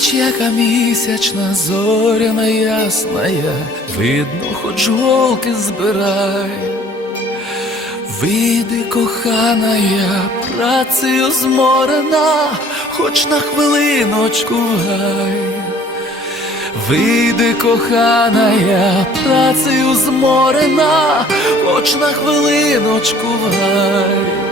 яка місячна зоряна ясная, видно, хоч голки збирай. Вийди, кохана, я працею зморена, хоч на хвилиночку в гай. Вийди, кохана, я працею зморена, хоч на хвилиночку гай.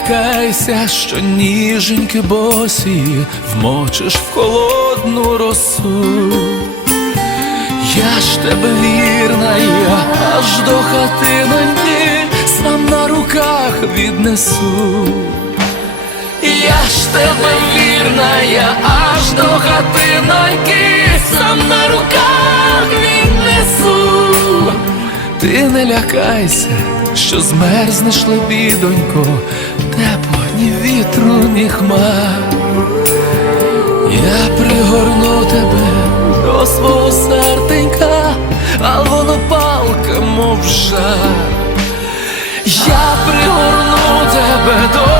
Лякайся, що ніженьки босі вмочиш в холодну росу. Я ж тебе вірна, я аж до хатиноньки сам на руках віднесу. Я ж тебе вірна, я аж до хатиноньки сам на руках віднесу. Ти не лякайся, що змерзнеш лебідонько, вітру, хмар. Я пригорну тебе до свого серденька, а воно палка, мов жар. Я пригорну тебе до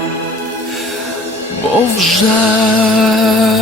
бо вже.